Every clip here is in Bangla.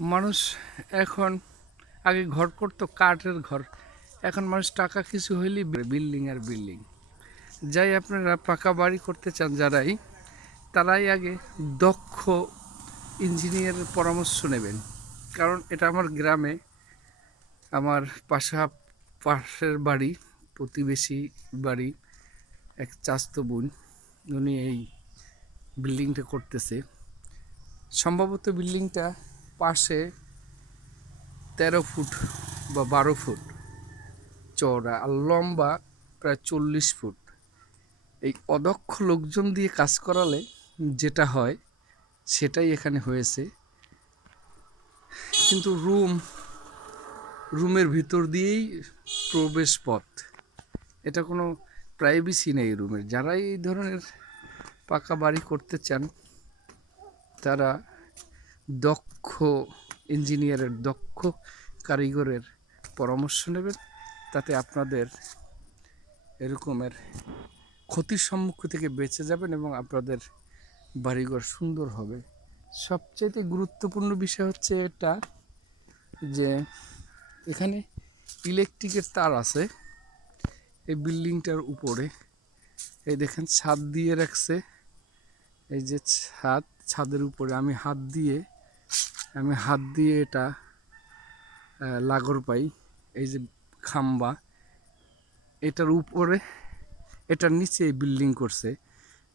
মানুষ এখন আগে ঘর করতো কাঠের ঘর, এখন মানুষ টাকা কিছু হইলেই বিল্ডিং আর বিল্ডিং। যাই আপনারা পাকা বাড়ি করতে চান তারাই আগে দক্ষ ইঞ্জিনিয়ারের পরামর্শ নেবেন। কারণ এটা আমার গ্রামে, আমার পাশের বাড়ি, প্রতিবেশী বাড়ি, এক চাচাতো বোন, উনি এই বিল্ডিংটা করতেছে। সম্ভবত বিল্ডিংটা পাশে 13 ফুট বা 12 ফুট চওড়া আর লম্বা প্রায় 40 ফুট। এই অদক্ষ লোকজন দিয়ে কাজ করালে যেটা হয় সেটাই এখানে হয়েছে। কিন্তু রুমের ভিতর দিয়েই প্রবেশ পথ, এটা কোনো প্রাইভেসি নেই রুমের। যারা এই ধরনের পাকা বাড়ি করতে চান তারা দক্ষ ইঞ্জিনিয়ারের, দক্ষ কারিগরের পরামর্শ নেবেন। তাতে আপনাদের এরকমের ক্ষতির সম্মুখ থেকে বেঁচে যাবেন এবং আপনাদের বাড়িঘর সুন্দর হবে। সবচেয়ে গুরুত্বপূর্ণ বিষয় হচ্ছে এটা যে এখানে ইলেকট্রিকের তার আছে এই বিল্ডিংটার উপরে। এই দেখেন ছাদ দিয়ে রাখছে, এই যে ছাদের উপরে আমি হাত দিয়ে এটা লাগর পাই। এই যে খাম্বা, এটার উপরে, এটার নিচে এই বিল্ডিং করছে।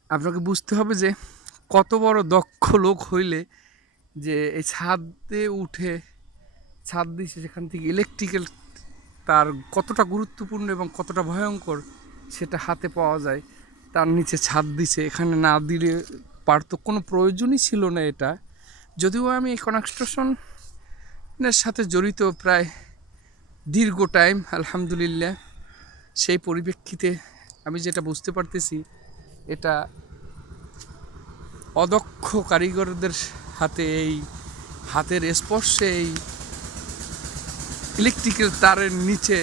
আপনাকে বুঝতে হবে যে কত বড় দক্ষ লোক হইলে যে এই ছাদ দিয়েছে, সেখান থেকে ইলেকট্রিক্যাল তার কতটা গুরুত্বপূর্ণ এবং কতটা ভয়ঙ্কর সেটা হাতে পাওয়া যায়। তার নিচে ছাদ দিছে, এখানে না দিলে পারতো, কোনো প্রয়োজনই ছিল না এটা। যদিও আমি এই কনস্ট্রাকশনের সাথে জড়িত প্রায় দীর্ঘ টাইম, আলহামদুলিল্লাহ, সেই পরিপ্রেক্ষিতে আমি যেটা বুঝতে পারতেছি, এটা অদক্ষ কারিগরদের হাতের স্পর্শে এই ইলেকট্রিক্যাল তারের নিচে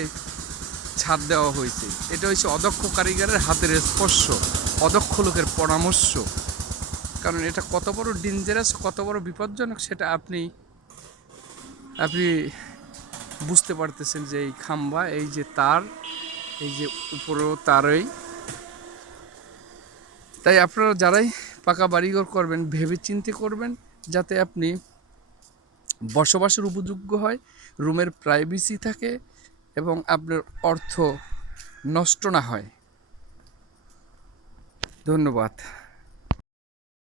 ছাদ দেওয়া হয়েছে। এটা হচ্ছে অদক্ষ কারিগরের হাতের স্পর্শ, অদক্ষ লোকের পরামর্শ। কারণ এটা কত বড় ডেঞ্জারাস, কত বড় বিপজ্জনক সেটা আপনি বুঝতে পারতেছেন। যে এই খাম্বা, এই যে তার, এই যে উপরেও তারই। তাই আপনারা যারাই পাকা বাড়িঘর করবেন ভেবে চিন্তে করবেন, যাতে আপনি বসবাসের উপযোগ্য হয়, রুমের প্রাইভেসি থাকে এবং আপনার অর্থ নষ্ট না হয়। ধন্যবাদ।